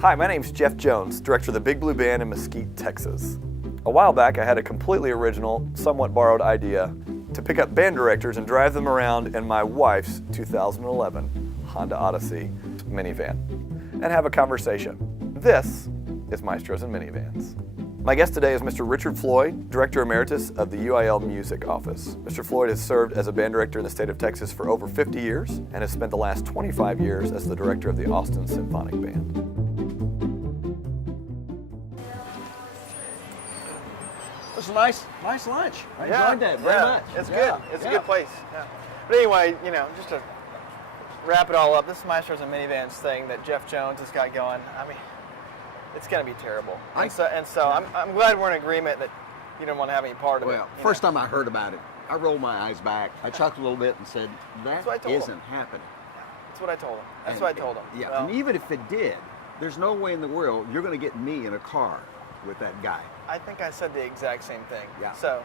Hi, my name's Jeff Jones, director of the Big Blue Band in Mesquite, Texas. A while back, I had a completely original, somewhat borrowed idea to pick up band directors and drive them around in my wife's 2011 Honda Odyssey minivan and have a conversation. This is Maestros and Minivans. My guest today is Mr. Richard Floyd, Director Emeritus of the UIL Music Office. Mr. Floyd has served as a band director in the state of Texas for over 50 years and has spent the last 25 years as the director of the Austin Symphonic Band. It was a nice lunch. I enjoyed that very much. It's good. It's a good place. Yeah. But anyway, just to wrap it all up, this Maestros and Minivans thing that Jeff Jones has got going, I mean, it's going to be terrible. I'm glad we're in agreement that you don't want to have any part of it. Well, first time I heard about it, I rolled my eyes back. I chuckled a little bit and said, that isn't happening. That's what I told him. That's what I told him. Yeah, well, and even if it did, there's no way in the world you're going to get me in a car with that guy. I think I said the exact same thing. Yeah. So,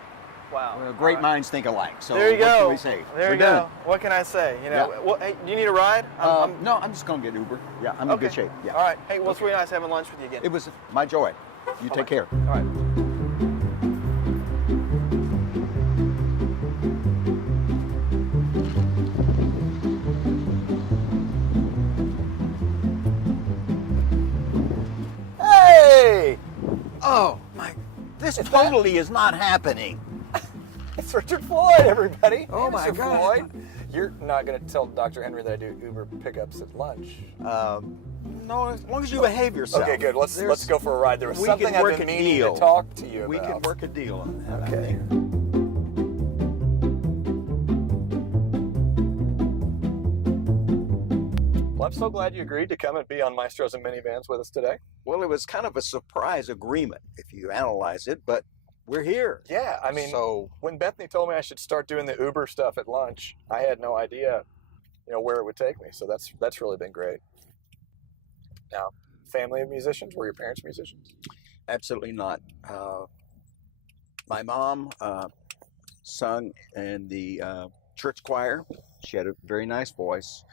wow. Well, great minds think alike. So there you go. What can we say? There you go. What can I say? Well, hey, do you need a ride? No, I'm just going to get Uber. Yeah, I'm in good shape. Yeah. All right. Hey, well, it's really nice having lunch with you again. It was my joy. You take care. All right. Hey! Oh, this totally is not happening. It's Richard Floyd, everybody. Oh, my Mr. God. Floyd. You're not going to tell Dr. Henry that I do Uber pickups at lunch. No, as long as you behave yourself. Okay, good. Let's go for a ride. There was we something can I've work been a meaning deal. to talk to you about. We can work a deal on that. Okay. Well, I'm so glad you agreed to come and be on Maestros and Minivans with us today. Well, it was kind of a surprise agreement if you analyze it, but we're here. Yeah, I mean, so when Bethany told me I should start doing the Uber stuff at lunch, I had no idea, where it would take me. So that's really been great. Now, family of musicians? Were your parents musicians? absolutely not. My mom sung in the church choir. She had a very nice voice.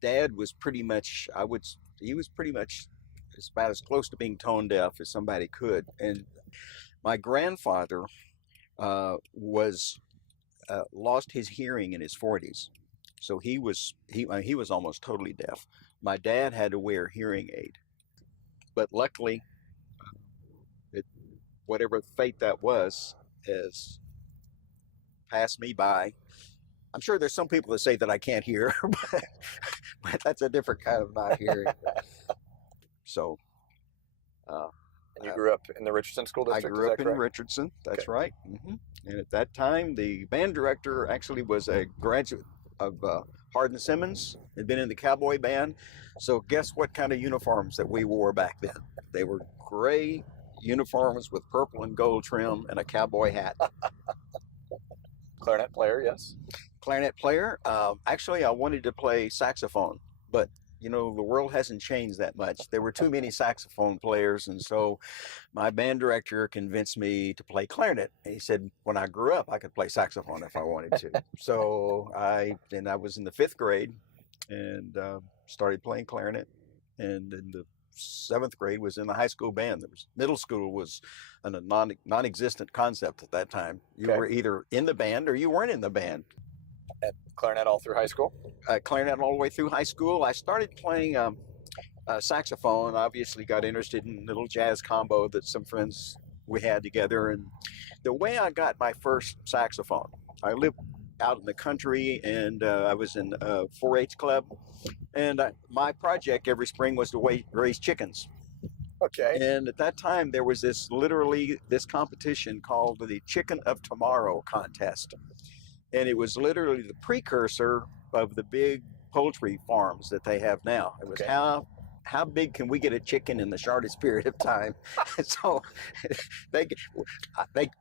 Dad was pretty much, he was pretty much about as close to being tone deaf as somebody could. And my grandfather lost his hearing in his 40s, so he was almost totally deaf. My dad had to wear a hearing aid, but luckily, whatever fate that was has passed me by. I'm sure there's some people that say that I can't hear, but that's a different kind of not hearing. So. And you grew up in the Richardson School District? I grew up in Richardson, that's okay. right. Mm-hmm. And at that time, the band director actually was a graduate of Hardin Simmons, had been in the cowboy band. So guess what kind of uniforms that we wore back then? They were gray uniforms with purple and gold trim and a cowboy hat. Clarinet player, yes. Clarinet player. Actually, I wanted to play saxophone, but the world hasn't changed that much. There were too many saxophone players, and so my band director convinced me to play clarinet. He said when I grew up, I could play saxophone if I wanted to. So I was in the 5th grade and started playing clarinet, and in the 7th grade was in the high school band. Middle school was a non-existent concept at that time. You were either in the band or you weren't in the band. At clarinet all through high school? Clarinet all the way through high school. I started playing saxophone. Obviously got interested in little jazz combo that some friends we had together. And the way I got my first saxophone, I lived out in the country, and I was in a 4-H club. And my project every spring was to raise chickens. Okay. And at that time, there was this competition called the Chicken of Tomorrow contest. And it was literally the precursor of the big poultry farms that they have now. It was how big can we get a chicken in the shortest period of time? So they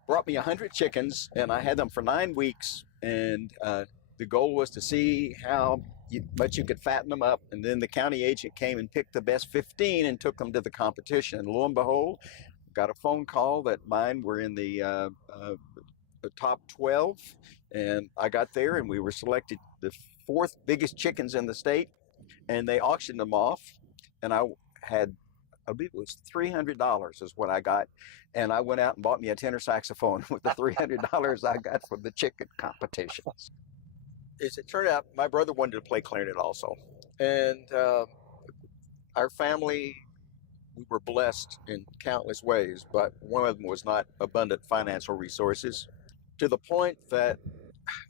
brought me 100 chickens, and I had them for 9 weeks. And the goal was to see how much you could fatten them up. And then the county agent came and picked the best 15 and took them to the competition. And lo and behold, got a phone call that mine were in the top 12. And I got there, and we were selected the 4th biggest chickens in the state, and they auctioned them off. and I had, I believe it was $300 is what I got, and I went out and bought me a tenor saxophone with the $300 I got from the chicken competitions. As it turned out, my brother wanted to play clarinet also, and our family, we were blessed in countless ways, but one of them was not abundant financial resources, to the point that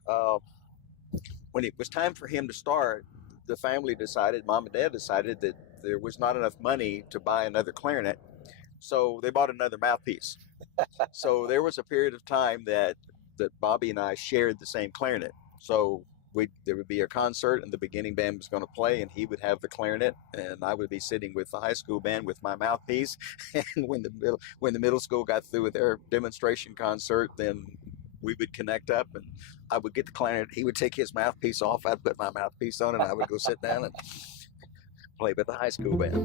uh, when it was time for him to start, the family decided, mom and dad decided that there was not enough money to buy another clarinet, so they bought another mouthpiece. So there was a period of time that Bobby and I shared the same clarinet. So there would be a concert, and the beginning band was going to play, and he would have the clarinet, and I would be sitting with the high school band with my mouthpiece. And when the middle school got through with their demonstration concert, then we would connect up, and I would get the clarinet. He would take his mouthpiece off. I'd put my mouthpiece on, and I would go sit down and play with the high school band.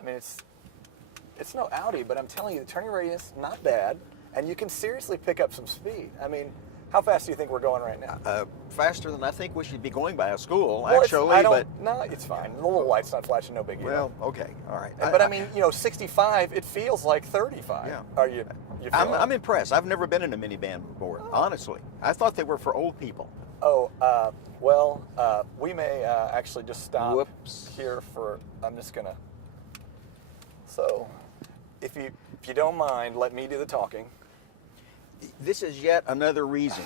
I mean, it's no Audi, but I'm telling you, the turning radius, not bad, and you can seriously pick up some speed. I mean, how fast do you think we're going right now? Faster than I think we should be going by a school, well, actually. No, it's fine. The little light's not flashing, no big deal. Well, okay, all right. But I mean, 65, it feels like 35. Yeah. Are you? I'm impressed. I've never been in a minivan before, honestly. I thought they were for old people. Oh, we may actually just stop here for. I'm just gonna. So, if you don't mind, let me do the talking. This is yet another reason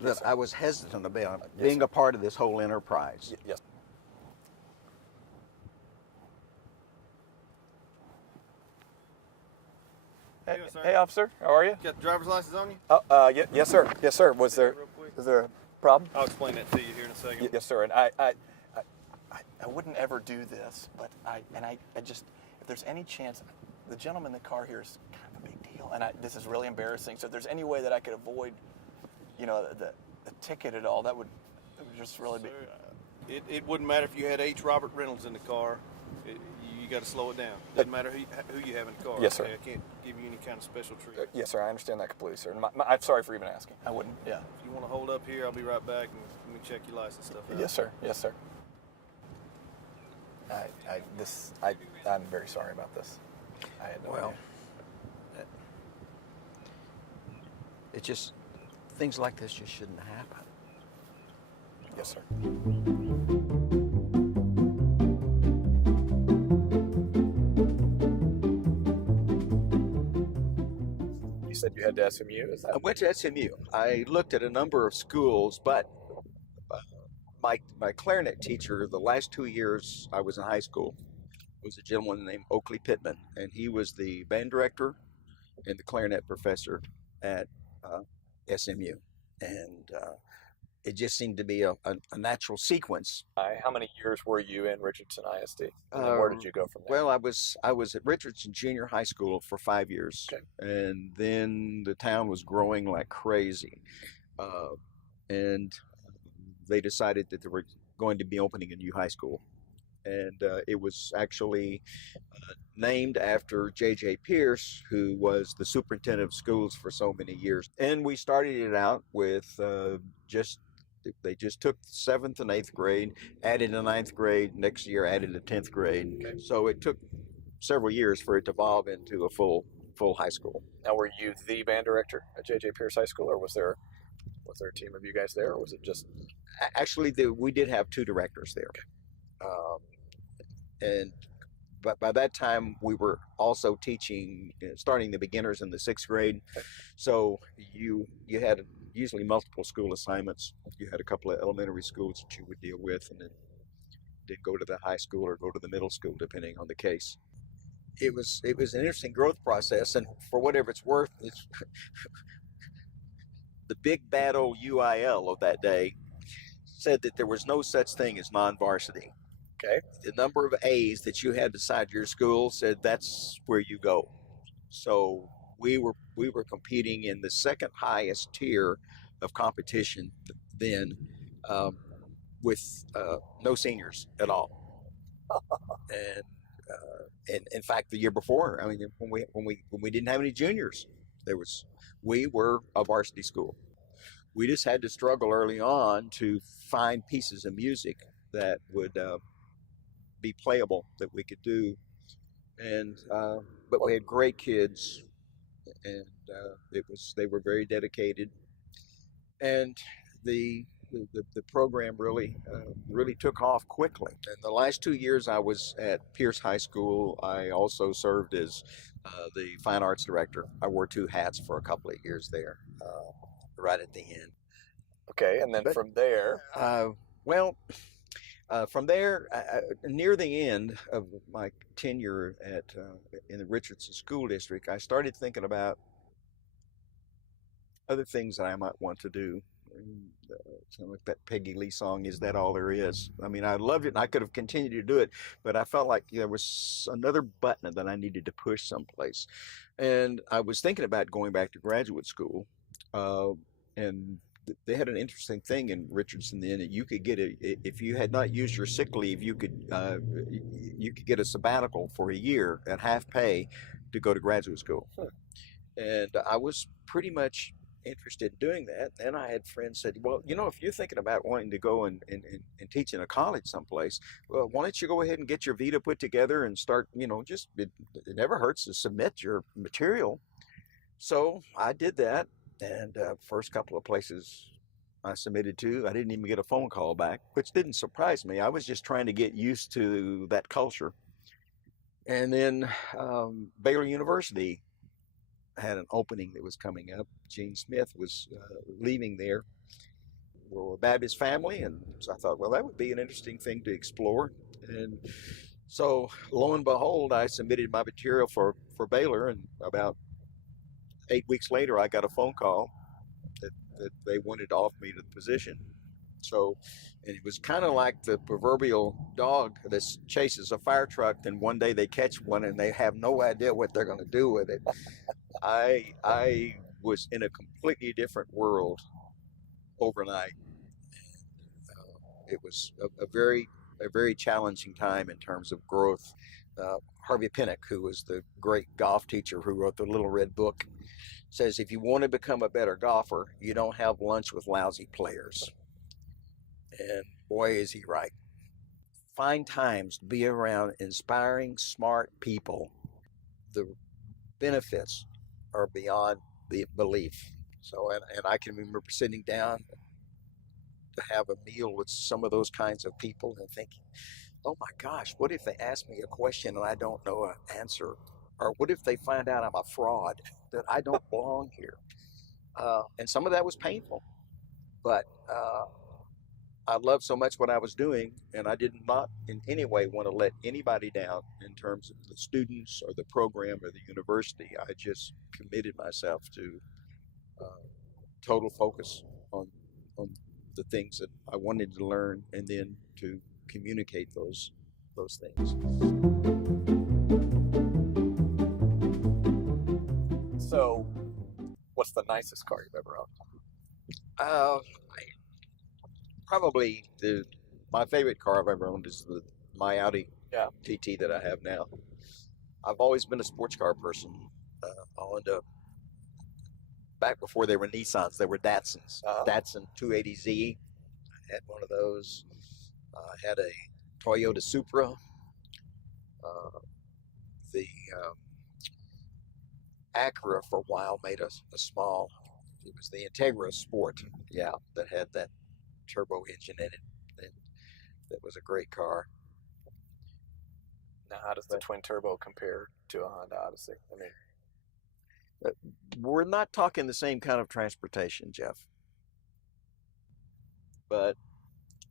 that I was hesitant about being a part of this whole enterprise. Yes. Hey, officer, how are you? Got the driver's license on you? Yes, sir. Yes, sir. Was there a problem? I'll explain that to you here in a second. Yes, sir. And I wouldn't ever do this, but I just, if there's any chance, the gentleman in the car here is kind of a big deal, and this is really embarrassing. So if there's any way that I could avoid, the ticket at all, it would just really be. It wouldn't matter if you had H. Robert Reynolds in the car. You got to slow it down. Doesn't matter who you have in the car. Yes, sir. Okay? I can't give you any kind of special treatment. Yes, sir. I understand that completely, sir. I'm sorry for even asking. I wouldn't. Yeah. If you want to hold up here, I'll be right back and let me check your license stuff out. Yes, sir. Yes, sir. I'm very sorry about this. I had no idea. It just, things like this just shouldn't happen. Yes, sir. You said you had to SMU? Is that? I went to SMU. I looked at a number of schools, but my clarinet teacher, the last 2 years I was in high school, was a gentleman named Oakley Pittman, and he was the band director and the clarinet professor at SMU. And it just seemed to be a natural sequence. How many years were you in Richardson ISD? And then where did you go from there? Well, I was at Richardson Junior High School for 5 years, okay. And then the town was growing like crazy, and they decided that they were going to be opening a new high school, and it was actually named after J.J. Pierce, who was the superintendent of schools for so many years. And we started it out with they just took 7th and 8th grade, added a 9th grade, next year added a 10th grade. Okay. So it took several years for it to evolve into a full high school. Now, were you the band director at J.J. Pierce High School, or was there a team of you guys there, or was it just? Actually, we did have 2 directors there. Okay. But by that time, we were also teaching, starting the beginners in the 6th grade. Okay. So you had usually multiple school assignments. You had a couple of elementary schools that you would deal with, and then go to the high school or go to the middle school, depending on the case. It was an interesting growth process, and for whatever it's worth, it's the big bad old UIL of that day said that there was no such thing as non-varsity. Okay. The number of A's that you had beside your school said that's where you go. So we were competing in the second highest tier of competition then, with no seniors at all. And in fact, the year before, I mean, when we didn't have any juniors, we were a varsity school. we just had to struggle early on to find pieces of music that would be playable, that we could do. And but we had great kids, and they were very dedicated, and the program really took off quickly. And the last 2 years I was at Pierce High School, I also served as the fine arts director. I wore two hats for a couple of years there, right at the end. Okay, and then But, from there, well, from there, near the end of my tenure in the Richardson School District, I started thinking about other things that I might want to do. Some like that Peggy Lee song, "Is That All There Is?" I mean, I loved it, and I could have continued to do it, but I felt like there was another button that I needed to push someplace. And I was thinking about going back to graduate school, and they had an interesting thing in Richardson then that you could get if you had not used your sick leave, you could get a sabbatical for a year at half pay to go to graduate school. And I was pretty much interested in doing that. And I had friends said, well, if you're thinking about wanting to go and teach in a college someplace, well, why don't you go ahead and get your vita put together and start, it never hurts to submit your material. So I did that. And first couple of places I submitted to, I didn't even get a phone call back, which didn't surprise me. I was just trying to get used to that culture. And then Baylor University had an opening that was coming up. Gene Smith was leaving there. We're a Baptist family, and so I thought, well, that would be an interesting thing to explore. And so, lo and behold, I submitted my material for Baylor, and about 8 weeks later, I got a phone call that they wanted to offer me the position. So, and it was kind of like the proverbial dog that chases a fire truck, then one day they catch one and they have no idea what they're going to do with it. I was in a completely different world overnight. It was a very challenging time in terms of growth. Harvey Pinnock, who was the great golf teacher who wrote the Little Red Book, says if you want to become a better golfer, you don't have lunch with lousy players. And boy, is he right. Find times to be around inspiring, smart people. The benefits are beyond the belief. So, and I can remember sitting down to have a meal with some of those kinds of people and thinking, oh my gosh, what if they ask me a question and I don't know an answer? Or what if they find out I'm a fraud, that I don't belong here? And some of that was painful, but I loved so much what I was doing, and I did not in any way want to let anybody down in terms of the students or the program or the university. I just committed myself to total focus on the things that I wanted to learn, and then to communicate those things. So, what's the nicest car you've ever owned? Probably my favorite car I've ever owned is my Audi TT that I have now. I've always been a sports car person. I owned back before they were Nissans, they were Datsuns. Datsun 280Z. I had one of those. I had a Toyota Supra. The Acura for a while made a small, it was the Integra Sport, that had that turbo engine in it. And that was a great car. Now, how does the twin turbo compare to a Honda Odyssey? I mean, we're not talking the same kind of transportation, Jeff. But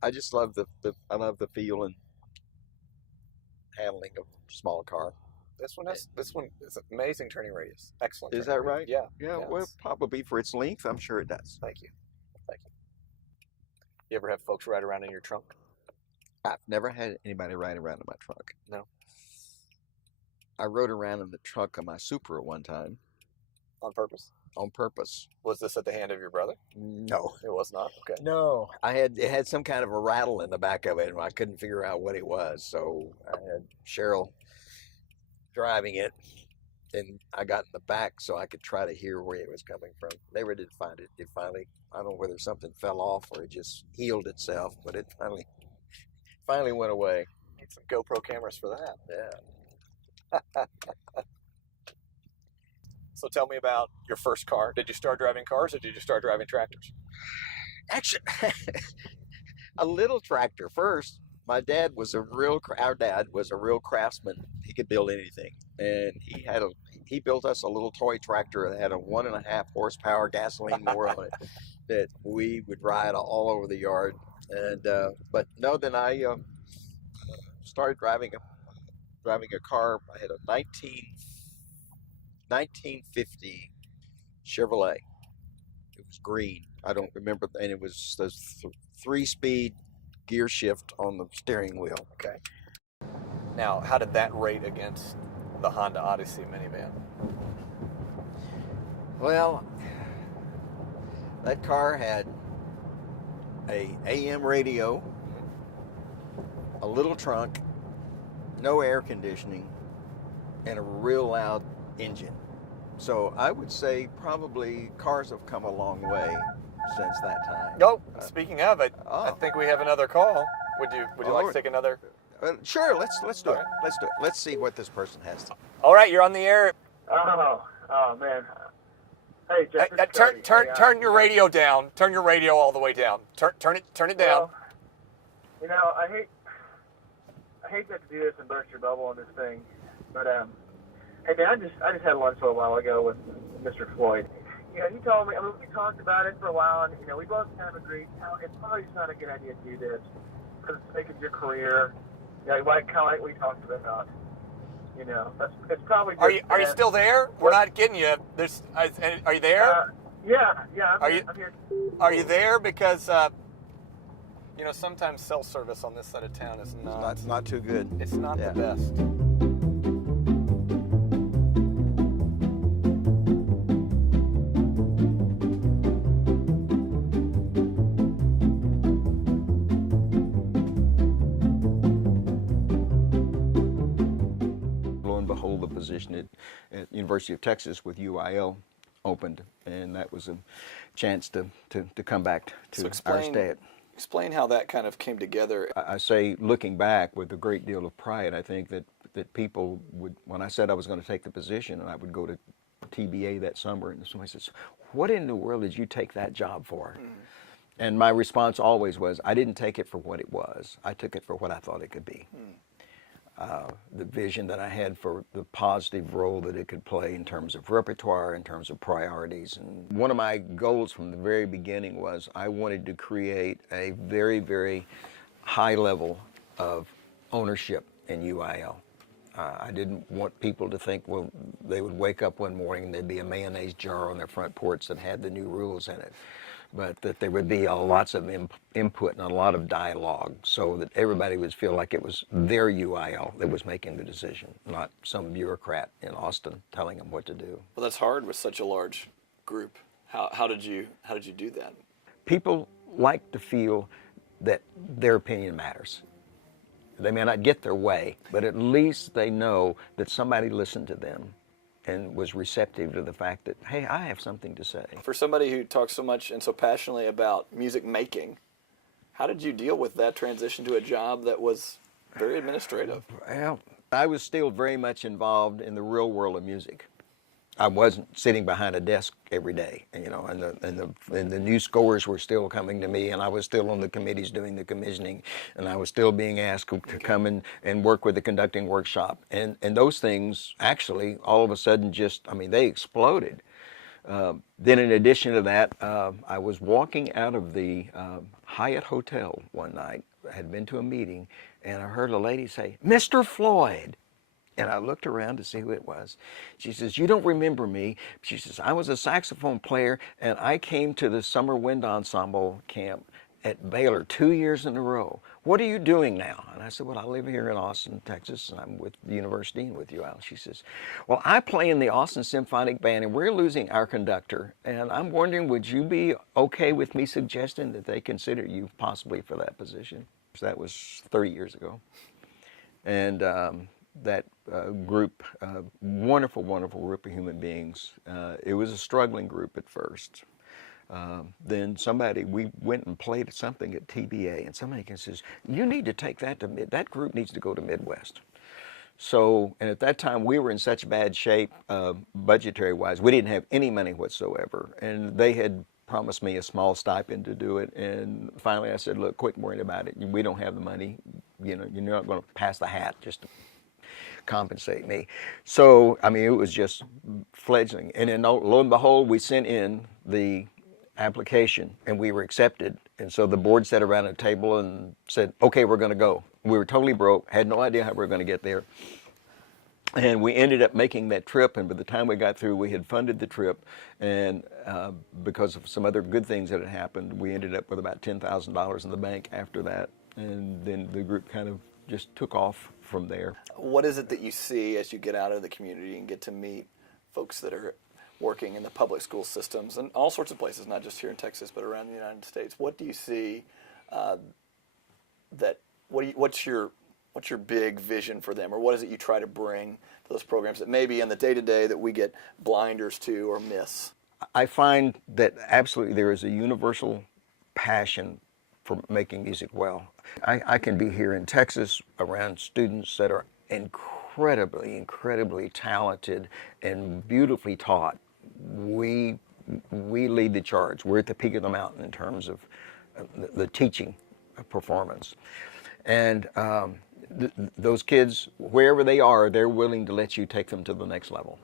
I just love I love the feel and handling of a small car. This one is amazing turning radius. Excellent. Is that right? Yeah. Yeah. Well, probably for its length, I'm sure it does. Thank you. You ever have folks ride around in your trunk? I've never had anybody ride around in my trunk. No. I rode around in the trunk of my Supra one time. On purpose? On purpose. Was this at the hand of your brother? No. It was not? Okay. No. It had some kind of a rattle in the back of it, and I couldn't figure out what it was. So I had Cheryl driving it, and I got in the back so I could try to hear where it was coming from. Never did find it. It finally, I don't know whether something fell off or it just healed itself, but it finally went away. Need some GoPro cameras for that. Yeah. So tell me about your first car. Did you start driving cars or did you start driving tractors? Actually, a little tractor first. My dad was our dad was a real craftsman. He could build anything, and he built us a little toy tractor that had a 1.5 horsepower gasoline mower on it that we would ride all over the yard. And but no, then I started driving a car. I had a 1950 Chevrolet. It was green. I don't remember, and it was the 3-speed gear shift on the steering wheel. Okay. Now, how did that rate against the Honda Odyssey minivan? Well, that car had a AM radio, a little trunk, no air conditioning, and a real loud engine. So I would say probably cars have come a long way since that time. Oh, speaking of it, I think we have another call. Would you like to take another? Sure, let's do it. Okay. Let's do it. Let's see what this person has to. All right, you're on the air. Oh man. Hey, Jeff. Turn your radio down. Turn your radio all the way down. Turn it down. Well, you know, I hate that to do this and burst your bubble on this thing, but hey man, I just had lunch a little while ago with Mr. Floyd. You know, he told me. I mean, we talked about it for a while, and you know, we both kind of agreed. It's probably not a good idea to do this for the sake of your career. Yeah, kind of like we talked about. You know, it's probably. Are you still there? We're not getting you. Are you there? Yeah. I'm here. Are you there? Because you know, sometimes cell service on this side of town is Not too good. It's not the best. Behold, the position at University of Texas with UIL opened, and that was a chance to come back to our state. Explain how that kind of came together. I say, looking back with a great deal of pride, I think that people would, when I said I was going to take the position and I would go to TBA that summer, and somebody says, "What in the world did you take that job for?" And my response always was, I didn't take it for what it was. I took it for what I thought it could be. The vision that I had for the positive role that it could play in terms of repertoire, in terms of priorities. And one of my goals from the very beginning was I wanted to create a very, very high level of ownership in UIL. I didn't want people to think, well, they would wake up one morning and there'd be a mayonnaise jar on their front porch that had the new rules in it, but that there would be lots of input and a lot of dialogue so that everybody would feel like it was their UIL that was making the decision, not some bureaucrat in Austin telling them what to do. Well, that's hard with such a large group. How did you do that? People like to feel that their opinion matters. They may not get their way, but at least they know that somebody listened to them and was receptive to the fact that, hey, I have something to say. For somebody who talks so much and so passionately about music making, how did you deal with that transition to a job that was very administrative? Well, I was still very much involved in the real world of music. I wasn't sitting behind a desk every day, you know, and the new scores were still coming to me, and I was still on the committees doing the commissioning, and I was still being asked to come and work with the conducting workshop, and those things actually all of a sudden they exploded. Then in addition to that, I was walking out of the Hyatt Hotel one night. I had been to a meeting, and I heard a lady say, "Mr. Floyd." And I looked around to see who it was. She says, "You don't remember me." She says, "I was a saxophone player, and I came to the summer wind ensemble camp at Baylor 2 years in a row. What are you doing now?" And I said, "Well, I live here in Austin, Texas, and I'm with the university and with UIL." She says, "Well, I play in the Austin Symphonic Band, and we're losing our conductor, and I'm wondering, would you be okay with me suggesting that they consider you possibly for that position?" So that was 30 years ago. And group, wonderful, wonderful group of human beings. It was a struggling group at first. Then we went and played something at TBA, and somebody says, you need to take that to that group needs to go to Midwest. So, and at that time we were in such bad shape, budgetary wise, we didn't have any money whatsoever, and they had promised me a small stipend to do it. And finally I said, look, quit worrying about it. We don't have the money. You're not going to pass the hat just to compensate me. So, I mean, it was just fledgling. And then lo and behold, we sent in the application and we were accepted. And so the board sat around a table and said, okay, we're going to go. We were totally broke, had no idea how we were going to get there. And we ended up making that trip, and by the time we got through, we had funded the trip, and because of some other good things that had happened, we ended up with about $10,000 in the bank after that, and then the group kind of just took off from there. What is it that you see as you get out of the community and get to meet folks that are working in the public school systems and all sorts of places, not just here in Texas, but around the United States? What do you see what's your big vision for them, or what is it you try to bring to those programs that maybe in the day-to-day that we get blinders to or miss? I find that absolutely there is a universal passion for making music well. I can be here in Texas around students that are incredibly, incredibly talented and beautifully taught. We lead the charge. We're at the peak of the mountain in terms of the teaching performance. And those kids, wherever they are, they're willing to let you take them to the next level.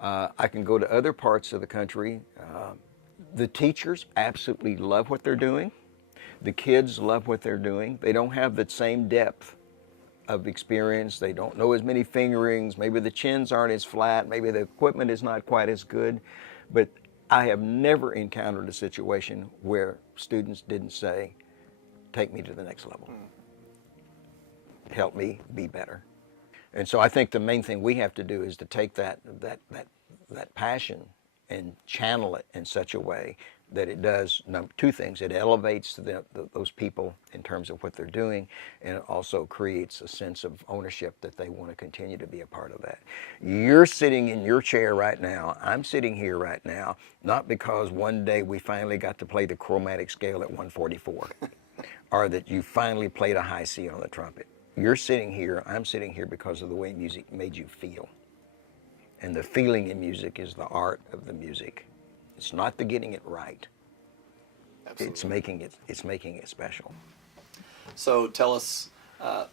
I can go to other parts of the country. The teachers absolutely love what they're doing. The kids love what they're doing. They don't have the same depth of experience. They don't know as many fingerings. Maybe the chins aren't as flat. Maybe the equipment is not quite as good. But I have never encountered a situation where students didn't say, take me to the next level. Help me be better. And so I think the main thing we have to do is to take that passion and channel it in such a way that it does two things. It elevates those people in terms of what they're doing, and it also creates a sense of ownership that they want to continue to be a part of that. You're sitting in your chair right now. I'm sitting here right now, not because one day we finally got to play the chromatic scale at 144, or that you finally played a high C on the trumpet. You're sitting here, I'm sitting here because of the way music made you feel. And the feeling in music is the art of the music. It's not the getting it right. Absolutely. It's making it special. So tell us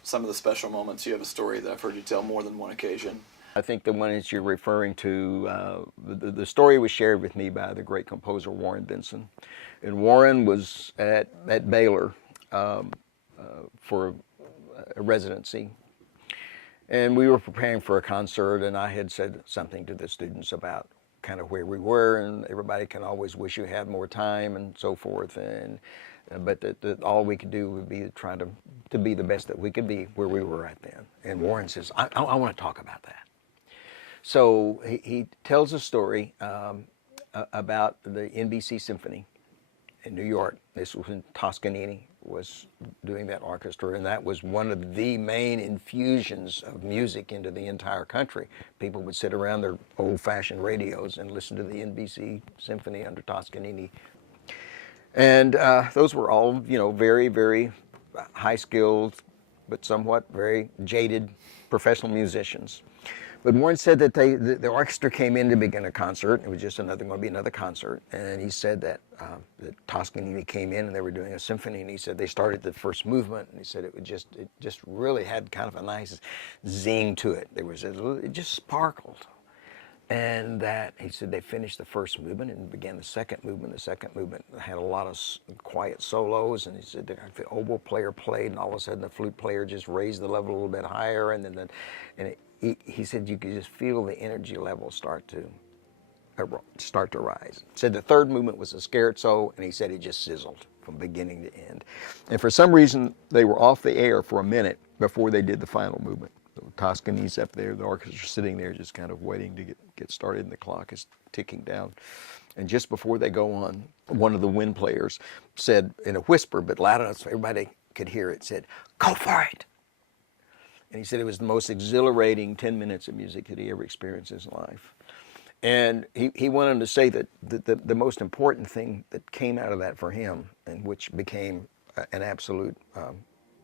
some of the special moments. You have a story that I've heard you tell more than one occasion. I think the one that you're referring to, the story was shared with me by the great composer Warren Benson. And Warren was at Baylor for a residency. And we were preparing for a concert, and I had said something to the students about kind of where we were, and everybody can always wish you had more time and so forth. And but that all we could do would be to try to be the best that we could be where we were right then. And Warren says, I want to talk about that. So he tells a story about the NBC Symphony in New York. This was when Toscanini was doing that orchestra, and that was one of the main infusions of music into the entire country. People would sit around their old-fashioned radios and listen to the NBC Symphony under Toscanini. And those were all, very, very high-skilled, but somewhat very jaded professional musicians. But Warren said that the orchestra came in to begin a concert. It was just going to be another concert. And he said that Toscanini came in and they were doing a symphony. And he said they started the first movement. And he said it just really had kind of a nice zing to it. It just sparkled. And that he said they finished the first movement and began the second movement. The second movement had a lot of quiet solos. And he said the oboe player played, and all of a sudden the flute player just raised the level a little bit higher. And then he said you could just feel the energy level start to rise. He said the third movement was a scherzo, and he said it just sizzled from beginning to end. And for some reason, they were off the air for a minute before they did the final movement. So Toscanini's up there, the orchestra's sitting there just kind of waiting to get started, and the clock is ticking down. And just before they go on, one of the wind players said in a whisper, but loud enough so everybody could hear it, said, "Go for it." And he said it was the most exhilarating 10 minutes of music that he ever experienced in his life. And he went on to say that the most important thing that came out of that for him, and which became an absolute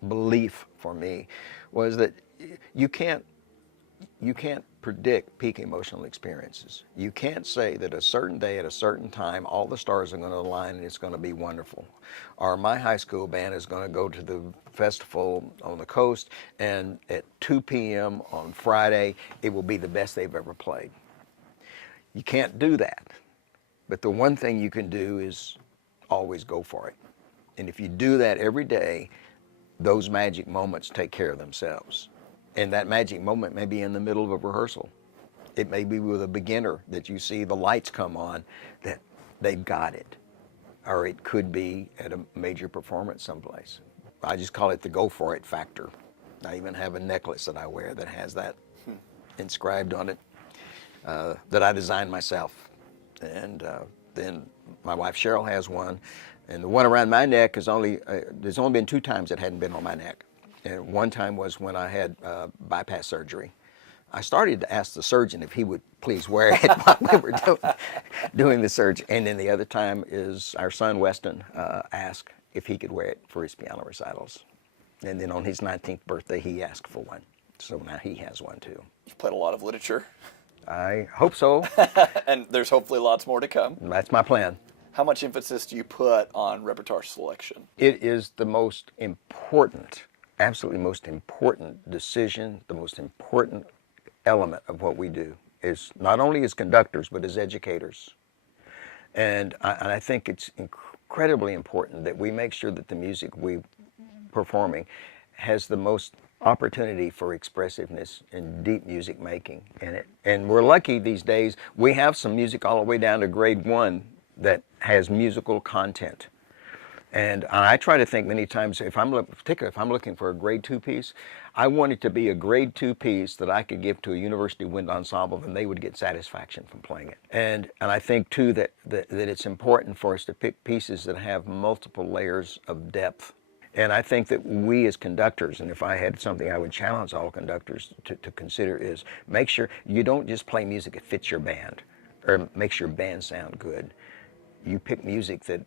belief for me, was that you can't predict peak emotional experiences. You can't say that a certain day at a certain time all the stars are going to align and it's going to be wonderful. Or my high school band is going to go to the festival on the coast and at 2 p.m. on Friday it will be the best they've ever played. You can't do that. But the one thing you can do is always go for it. And if you do that every day, those magic moments take care of themselves. And that magic moment may be in the middle of a rehearsal. It may be with a beginner that you see the lights come on, that they've got it. Or it could be at a major performance someplace. I just call it the go for it factor. I even have a necklace that I wear that has that inscribed on it, that I designed myself. And then my wife Cheryl has one. And the one around my neck is there's only been 2 times it hadn't been on my neck. And one time was when I had bypass surgery. I started to ask the surgeon if he would please wear it while we were doing the surgery. And then the other time is our son Weston asked if he could wear it for his piano recitals. And then on his 19th birthday, he asked for one. So now he has one too. You've played a lot of literature. I hope so. And there's hopefully lots more to come. That's my plan. How much emphasis do you put on repertoire selection? It is the most important, absolutely most important decision, the most important element of what we do, is not only as conductors, but as educators. And I think it's incredibly important that we make sure that the music we're performing has the most opportunity for expressiveness and deep music making in it. And we're lucky these days, we have some music all the way down to grade 1 that has musical content. And I try to think many times, particularly if I'm looking for a grade 2 piece, I want it to be a grade 2 piece that I could give to a university wind ensemble and they would get satisfaction from playing it. And I think too that it's important for us to pick pieces that have multiple layers of depth. And I think that we as conductors, and if I had something I would challenge all conductors to consider, is make sure you don't just play music that fits your band or makes your band sound good. You pick music that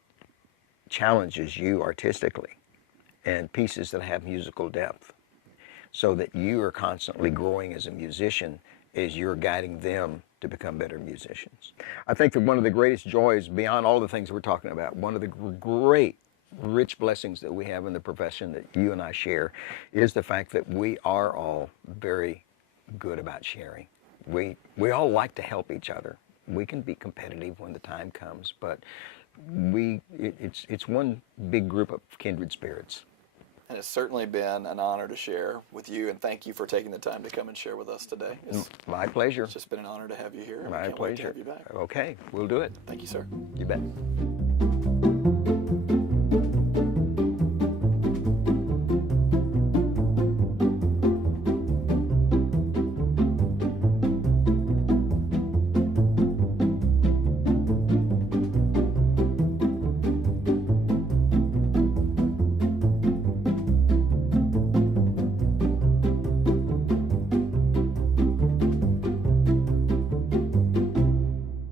challenges you artistically and pieces that have musical depth so that you are constantly growing as a musician as you're guiding them to become better musicians. I think that one of the greatest joys, beyond all the things we're talking about, one of the great rich blessings that we have in the profession that you and I share is the fact that we are all very good about sharing. We all like to help each other. We can be competitive when the time comes, but it's one big group of kindred spirits. And it's certainly been an honor to share with you, and thank you for taking the time to come and share with us today. My pleasure. It's just been an honor to have you here. My Can't wait to pleasure. have you back. Okay, we'll do it. Thank you, sir. You bet.